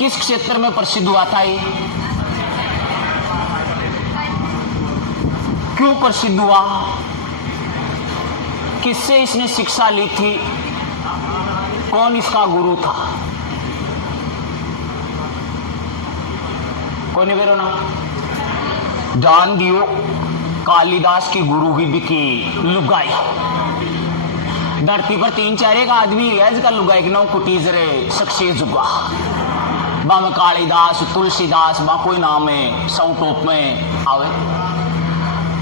किस क्षेत्र में प्रसिद्ध हुआ था ये? क्यों प्रसिद्ध हुआ? किससे इसने शिक्षा ली थी? कौन इसका गुरु था? कोई नहीं बेरो ना जान दियो। कालिदास की गुरु ही बिकी लुगाई। धरती पर 3-4 एक आदमी है जिसका लुगाई के नाम कुटीजरे सक्सेस जुगा। बा में कालिदास, तुलसीदास, बा कोई नाम है सौ टोप में आवे।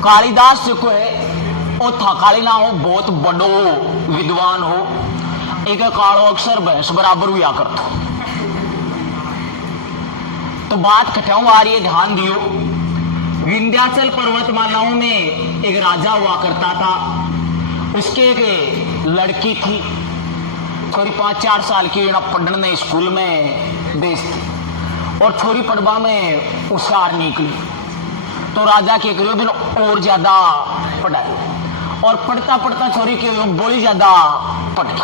कालिदास जो को है वो था काली ना हो, बहुत बड़ो विद्वान हो, एक कालो अक्षर भैंस बराबर हुआ करता। तो बात कटाऊ आ रही है, ध्यान दियो। विंध्याचल पर्वतमालाओं में एक राजा हुआ करता था। उसके एक लड़की थी, छोरी 5-4 साल की, पढ़ने स्कूल में भेजती और छोरी पढ़वा में होशियार निकली। तो राजा के करियो दिन और ज्यादा पढ़ाई और पढ़ता पढ़ता छोरी के बोली ज्यादा पढ़ गई।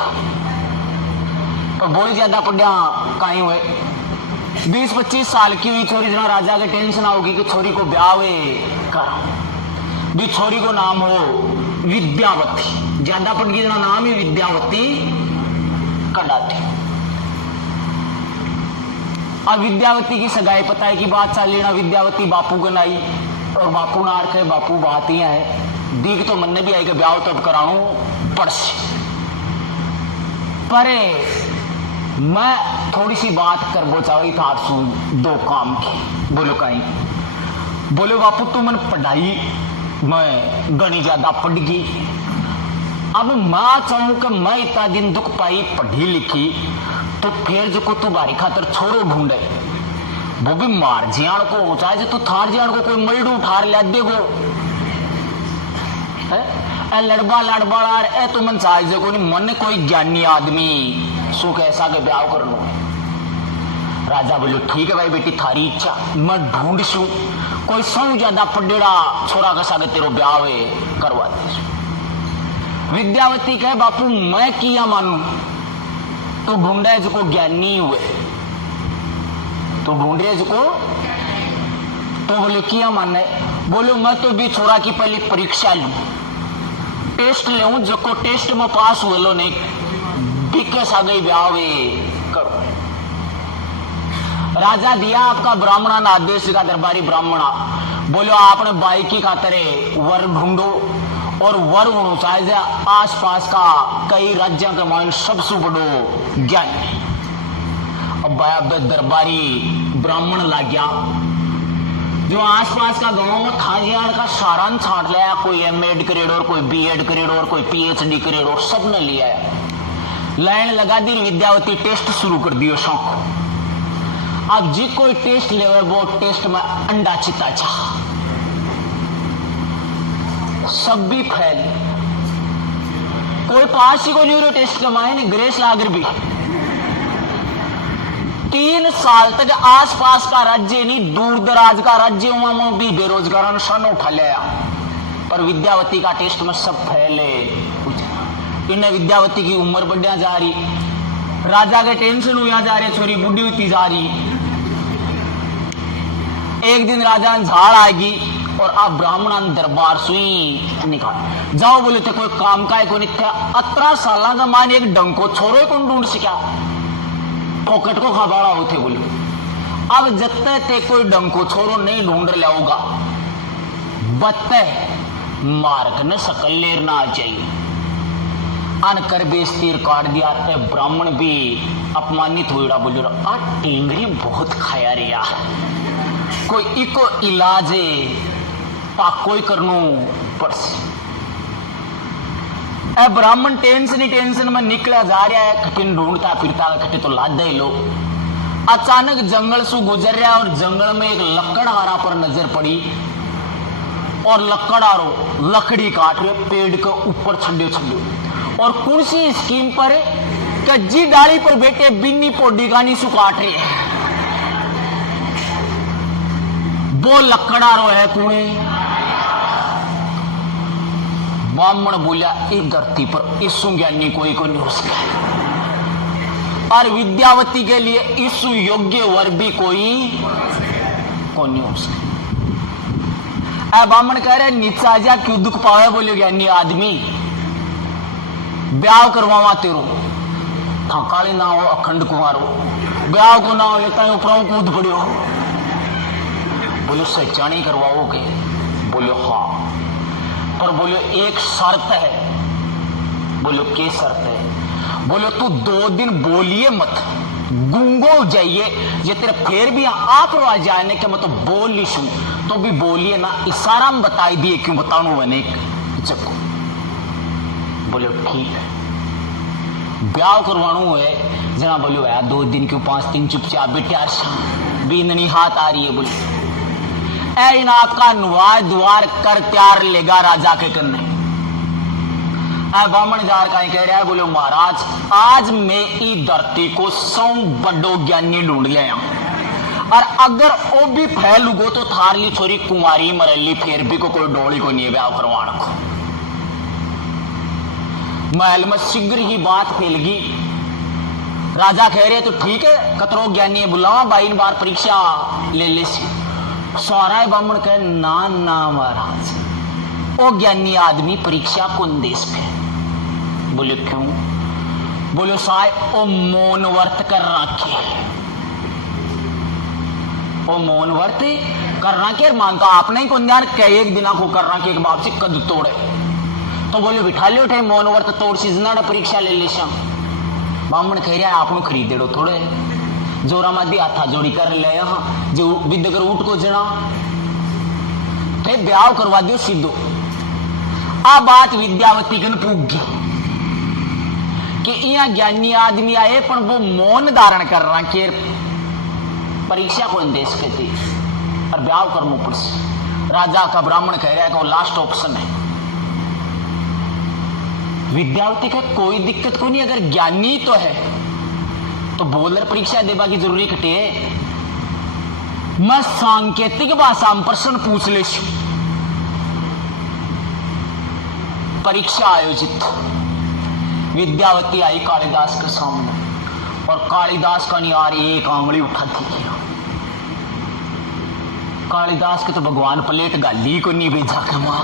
तो बोली ज्यादा पढ़िया कहीं हुए 20-25 साल की हुई छोरी। जना राजा के टेंशन आओगी कि छोरी को ब्याह हुए करा भी। छोरी को नाम हो विद्यावती, ज्यादा पढ़ गई, जना नाम ही विद्यावती कडाती। अब विद्यावती की सगाई पता है कि बात चल लेना। विद्यावती बापू को नाई और बापू नार के बापू बात ही है। दीख तो मन ने भी आई कि ब्याह तब कराणो पड़ से। पर मैं थोड़ी सी बात कर बो चाही था सु दो काम की। बोलो कहीं बोले बापू तू मन पढ़ाई मैं गणी ज्यादा पढ़ गई। अब मैं चाहूं कि मैं इतना दिन दुख पाई पढ़ी लिखी तो फिर जो को तू बारी खातर छोरो ढूंढे, वो भी मार जियाण को चाहे तू थार जियाण को कोई मलडू उठा लिया देगो लड़बा लड़बा ए तो मन चाहे को नहीं मन कोई ज्ञानी आदमी सुख ऐसा के ब्याह कर लो। राजा बोले ठीक है भाई बेटी थारी इच्छा, मैं ढूंढ सू कोई सौ ज्यादा पढ़ेड़ा छोरा कसा के तेरो ब्याह करवा दे। विद्यावती कहे बापू मैं किया मानू, तो ढूंढे जो को ज्ञानी हुए, तो ढूंढे जो को। तो बोले किया मानना? बोलो मैं तो भी छोरा की पहली परीक्षा लू, टेस्ट ले जो को टेस्ट में पास हुए लो नहीं बिके सा गई ब्याह करो। राजा दिया आपका ब्राह्मणा ना आदेश का दरबारी ब्राह्मणा। बोलो आपने बाई की खातरे वर ढूंढो और वर होना चाहिए आस पास का कई राज्यों के मान सबसे बड़ो ज्ञान। अब दरबारी ब्राह्मण लग गया जो आसपास का गांव में थाजियाड़ का सारांश छाट लिया। कोई एमएड करेड़ और कोई बीएड करेड़ और कोई पीएचडी करेड़ और सब ने लिया है। लाइन लगा दी। विद्यावती टेस्ट शुरू कर दियो शौक। अब जी कोई टेस्ट ले वो टेस्ट में अंडा चिता चाह सब भी फैल। कोई पास ही को नहीं टेस्ट के मायने ग्रेस लागर भी 3 साल तक आसपास का राज्य नहीं दूर दराज का राज्य में भी बेरोजगारों ने सन उठा लिया। पर विद्यावती का टेस्ट में सब फैले। इन्हें विद्यावती की उम्र बढ़िया जा रही, राजा के टेंशन हुआ जा रहे, छोरी बुढ़ी होती जा रही। एक दिन राजा झाड़ आएगी और आप ब्राह्मण दरबार सुई निकाल जाओ। बोले थे कोई काम का को नहीं था। 18 साल का मान एक डंको छोरो को ढूंढ सका, पॉकेट को खबाड़ा होते। बोले अब जत्ते ते कोई डंको छोरो नहीं ढूंढ लाऊगा बत्ते मार्ग न सकल लेर ना आ चाहिए। अनकर बेस्तीर काट दिया। ब्राह्मण भी अपमानित हुआ। बोले आ टेंगरी बहुत खाया रे यार, कोई इको इलाज कोई करनो पड़सी। ब्राह्मण टेंशन में निकला जा रहा है। कठिन ढूंढता फिरता कटे तो लादा ही लो। अचानक जंगल से गुजर रहा है और जंगल में एक लकड़हारा पर नजर पड़ी और लकड़हारो लकड़ी काट रहे पेड़ के ऊपर छड्डे और कुर्सी स्कीम पर कज्जी डाली पर बैठे बिन्नी पोडी गानी सु काट रहे हैं। वो लकड़हारो है कुणे। ब्राह्मण बोलिया इस धरती पर इसु ज्ञानी कोई को नहीं हो सका। और विद्यावती के लिए इस योग्य वर भी कोई को नहीं हो सकता। बामन कह रहे नीचा जा क्यों दुख पावे, बोले ज्ञानी आदमी ब्याह करवावा तेरो था काली ना हो अखंड कुमारो, ब्याह को ना हो लेता ऊपर कूद पड़ियो। बोले सच्चा नहीं करवाओगे? बोले हाँ, पर बोले एक शर्त है। बोले क्या शर्त है? बोले तू 2 दिन बोलिए मत, गूंगो जाइए, ये तेरे फिर भी आप रो जाने के मतलब बोल ली सुन तो भी बोलिए ना, इशारा में बताई दिए क्यों बताऊं बने चको। बोले ठीक है, ब्याह करवाणु है जना। बोलो यार 2 दिन क्यों 5 दिन चुपचाप बेटे बींदनी हाथ आ रही है। बोले ऐ इन आपका नुआर द्वार कर त्यार लेगा राजा के कन्ने। बामण जार का कह रहा है, बोले महाराज आज मैं ई धरती को 100 बड़ो ज्ञानी ढूंढ लिया, और अगर वो भी फैल उगो तो थारली छोरी कुमारी मरली फिर भी को कोई डोली को नहीं ब्याह करवाण को। महल में शीघ्र ही बात फैल गई। राजा कह रहे तो ठीक है, कतरो ज्ञानी बुलावा 22 बार परीक्षा ले ले सी। सारा बामण कहे ना ना महाराज, वो ज्ञानी आदमी परीक्षा कौन देश पे? बोले क्यों? बोले साहब वो मौन व्रत कर रखे, वो मौन व्रत करना के मानता आपने ही कौन ध्यान कई एक दिना को करना के एक बाप से कद तोड़े। तो बोले बिठा लो उठे मौन व्रत तोड़ सीजना परीक्षा ले ले शाम। बामण कह रहा है आप खरीदे दो थोड़े जोरा मादी हाथा जोड़ी कर ले जो विद्यकर उठ को जना थे ब्याह करवा दो सीधो। आ बात विद्यावती कन पूग गई कि यहाँ ज्ञानी आदमी आए पर वो मौन धारण कर रहा कि परीक्षा को देश के थी और ब्याह करना पड़ से। राजा का ब्राह्मण कह रहा है कि वो लास्ट ऑप्शन है। विद्यावती का कोई दिक्कत को नहीं, अगर ज्ञानी तो है तो बोलर परीक्षा देवा की जरूरी कटे है। मैं सांकेतिक भाषा में प्रश्न पूछ ले। परीक्षा आयोजित, विद्यावती आई कालिदास के सामने और कालिदास का निहारी एक आंगली उठाती है। कालिदास के तो भगवान प्लेट गाली को नहीं भेजा के मां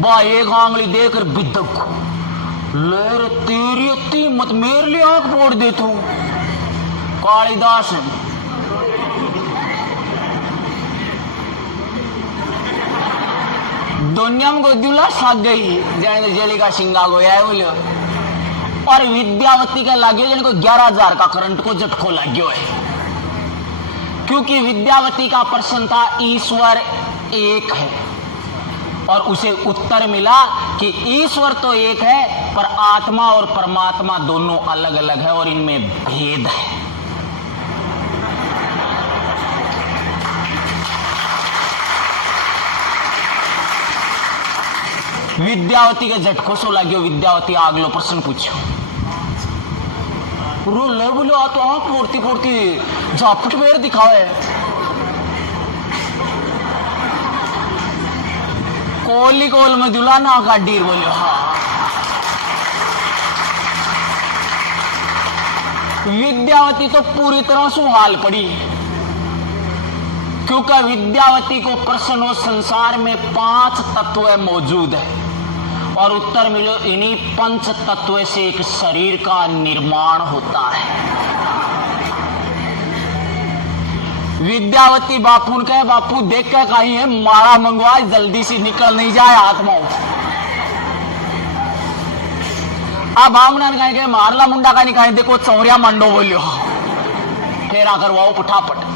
बा एक आंगली देकर बिदक लेर तेरी अति मत मेरे लिए आंख फोड़ दे तू। कालिदास दुनिया में गोदुला साग गई जाने जेली का सिंगा गोया बोलियो। और विद्यावती का लागे जिनको 11,000 का करंट को झटको लाग्यो है, क्योंकि विद्यावती का प्रश्न था ईश्वर एक है और उसे उत्तर मिला कि ईश्वर तो एक है पर आत्मा और परमात्मा दोनों अलग अलग है और इनमें भेद है। विद्यावती के झटको सो लाग्यो। विद्यावती आगलो प्रश्न पूछो। बोलो आ तो आंख फोड़ती फोड़ती झापट मेर दिखावे। कोली कोल में दुला ना का डीर बोलियो। हाँ विद्यावती तो पूरी तरह से हाल पड़ी, क्योंकि विद्यावती को प्रश्न संसार में 5 तत्व मौजूद है और उत्तर मिलो इन्हीं 5 तत्व से एक शरीर का निर्माण होता है। विद्यावती बापू कहे बापू देख के कहीं है मारा मंगवाए जल्दी से निकल नहीं जाए आत्मा। अब बामना कहे मारला मुंडा का नहीं कहे देखो चौरिया मंडो बोलियो फेरा करवाओ फटाफट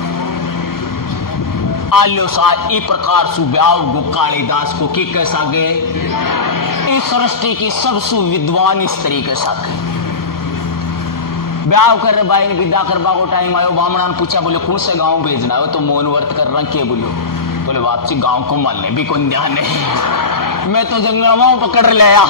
आल्यो सा ई प्रकार सुब्याव गो कालिदास को की कह सके इस सृष्टि की सबसे विद्वान इस तरीके से ब्याह कर रहे भाई ने विदा करवा को टाइम आयो। बामणा ने पूछा बोले कौन से गांव भेजना है? तो मौन व्रत कर रहा के बोलो। बोले वापसी गांव को मालने भी कौन ध्यान नहीं, मैं तो जंगल पकड़ लिया।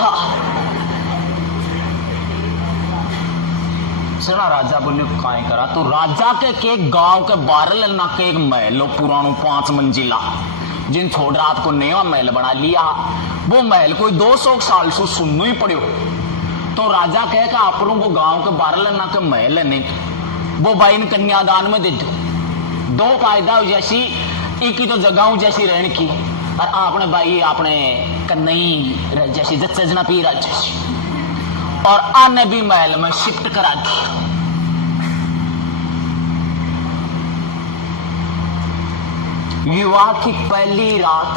सुना राजा बोले काय करा तो राजा के गांव के 12 लन्ना के एक महल पुरानो 5 मंजिला जिन छोड़ रात को नया महल बना लिया। वो महल कोई 200 साल से सुनना ही पड़ो तो राजा कहे कि आपनों वो गांव के बारह ना के महल नहीं वो भाई इन कन्यादान में दे दो कायदा जैसी एक ही तो जगह जैसी रहने की और आपने भाई आपने कन्नई जैसी सजना पी राज जैसी और आने भी महल में शिफ्ट करा दी। विवाह की पहली रात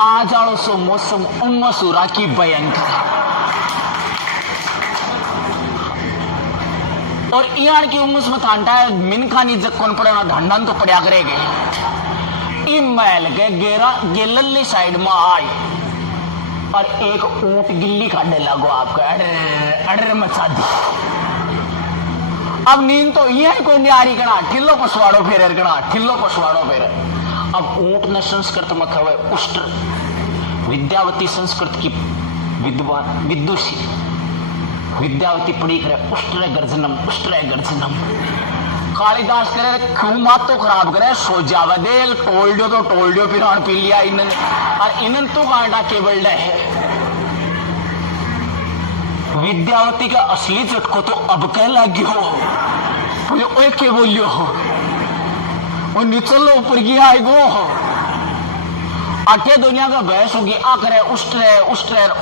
आज आड़ो सो मौसम उम्मसूरा की भयंकर और इयान की उम्मस में थांटा है मिनखा नी जग कौन पड़े ढंडन तो पड़ा करेगे इन महल के गेलली साइड में आई और एक ऊंट गिल्ली काटने लगो आपका अडर मचा दी। अब नींद तो यही कोई न्यारी कना ठिल्लो पसवाड़ो फेरे अब ऊंट ने संस्कृत में कहे उष्ट्र विद्यावती संस्कृत की विद्वान विदुषी विद्यावती पढ़ी करे उष्ट्र गर्जनम कालिदास करे क्यों मात तो खराब करे सो जावे दे टोल दियो फिर पी लिया इनन तो कांटा केवल है विद्यावती का असली झटको तो अब कह लगी हो ओए के बोलियो हो वो निचलो ऊपर की आएगो आठे दुनिया का बहस होगी आ करे उष्ट्र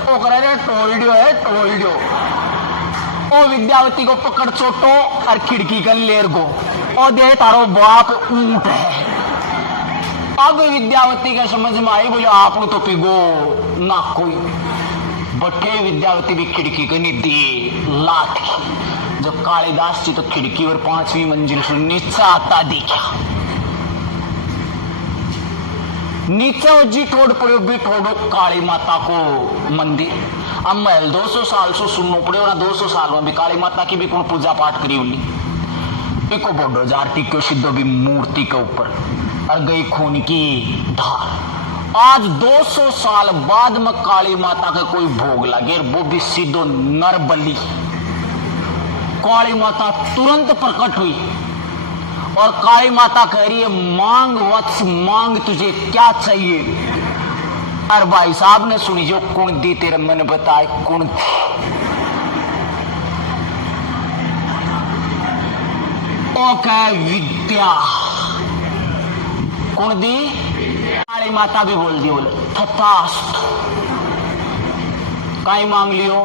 ओ करे रे टोल दियो ओ विद्यावती को पकड़ चोटो और खिड़की कन लेर गो और दे तारो बाप ऊंट है। अब विद्यावती का समझ में आई बोले आप तो पिगो ना कोई बटे विद्यावती भी खिड़की कनी दी लाठ की जो कालिदास जी तो खिड़की और 5वीं मंजिल से नीचे आता दिखा नीचे जी तोड़ पड़े भी तोड़ो काली माता को मंदिर अब महल 200 साल से सुनना पड़े और 200 साल में भी काली माता की भी कौन पूजा पाठ करी उली इको बोडो जार टिक्यो सिद्धो भी मूर्ति के ऊपर और गई खून की धार। आज 200 साल बाद में काली माता का कोई भोग लगे वो भी सीधो नर बलि काली माता तुरंत प्रकट हुई और काली माता कह रही है मांग वत्स मांग तुझे क्या चाहिए और भाई साहब ने सुनी जो कौन दी तेरे मन बताए कौन दी ओ कह विद्या कौन दी काली माता भी बोल दी बोले तथास्तु काई मांग लियो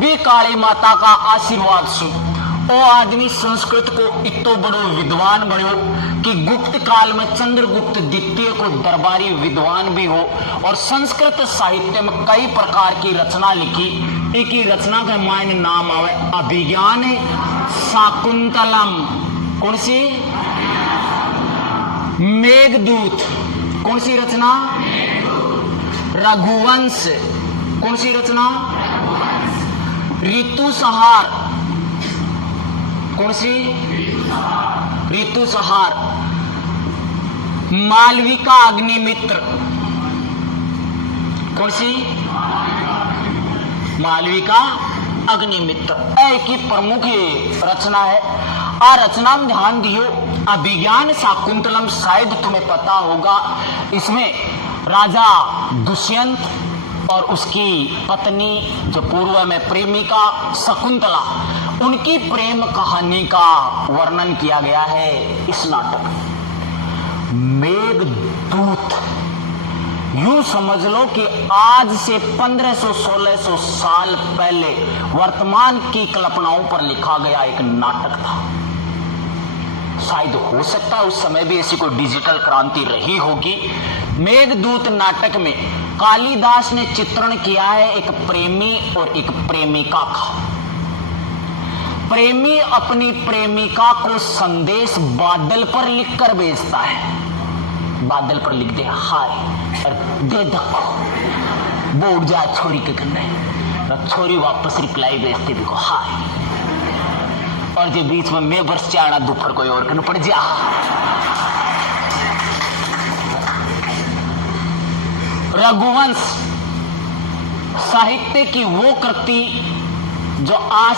भी काली माता का आशीर्वाद सुन ओ आदमी संस्कृत को इतो बड़ो विद्वान बनो कि गुप्त काल में चंद्रगुप्त द्वितीय को दरबारी विद्वान भी हो और संस्कृत साहित्य में कई प्रकार की रचना लिखी। एक ही रचना का मायने नाम आवे अभिज्ञान शाकुंतलम कौन सी मेघदूत कौन सी रचना रघुवंश कौन सी रचना ऋतुसंहार कौन सी ऋतुसंहार मालविका अग्निमित्र कौन सी मालविका अग्निमित्र एक ही प्रमुख रचना है। आ रचना में ध्यान दियो अभिज्ञान शाकुंतलम शायद तुम्हें पता होगा इसमें राजा दुष्यंत और उसकी पत्नी जो पूर्व में प्रेमिका शकुंतला उनकी प्रेम कहानी का वर्णन किया गया है इस नाटक मेघदूत। यूं समझ लो कि आज से 1500-1600 साल पहले वर्तमान की कल्पनाओं पर लिखा गया एक नाटक था। शायद हो सकता है उस समय भी ऐसी कोई डिजिटल क्रांति रही होगी। मेघदूत नाटक में कालिदास ने चित्रण किया है एक प्रेमी और एक प्रेमिका का। प्रेमी अपनी प्रेमिका को संदेश बादल पर लिखकर भेजता है। बादल पर लिख दे हाय और दे धक्को वो उड़ जाए छोरी के कन्ने और छोरी वापस रिप्लाई भेजते भी को हाय और जो बीच में मैं बरस जाना दोपहर कोई और करना पड़ जा। रघुवंश साहित्य की वो कृति जो आज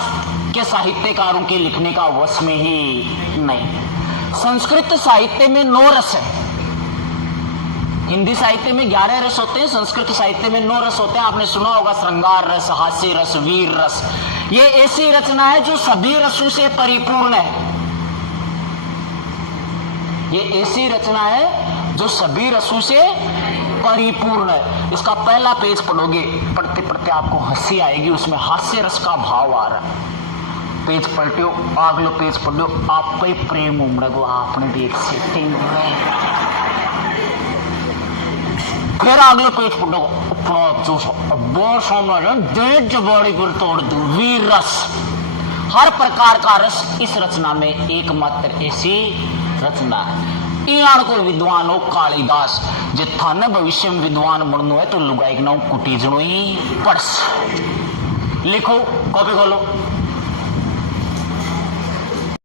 के साहित्यकारों के लिखने का वश में ही नहीं। संस्कृत साहित्य में 9 रस है हिंदी साहित्य में 11 रस होते हैं, संस्कृत साहित्य में 9 रस होते हैं। आपने सुना होगा श्रृंगार रस, हास्य रस, वीर रस। ये ऐसी रचना है जो सभी रसों से परिपूर्ण है। ये ऐसी रचना है जो सभी रसों से परिपूर्ण है। इसका पहला पेज पढ़ोगे, पढ़ते पढ़ते आपको हंसी आएगी, उसमें हास्य रस का भाव आ रहा है। पेज पलटो, अगलो पेज पढ़ो, आप पे प्रेम उमड़ो, आपने भी एक सेटिंग में। फिर अगले पेज पढ़ो, बहुत सामने दे जबाड़ी पर तोड़ दो, वीर रस। हर प्रकार का रस इस रचना में एकमात्र ऐसी रचना है। ईयान को विद्वान हो कालिदास, जे थाने भविष्य में विद्वान बननो है तो लुगाई के नाम कुटी जनो ही पढ़स। लिखो, कॉपी खोलो।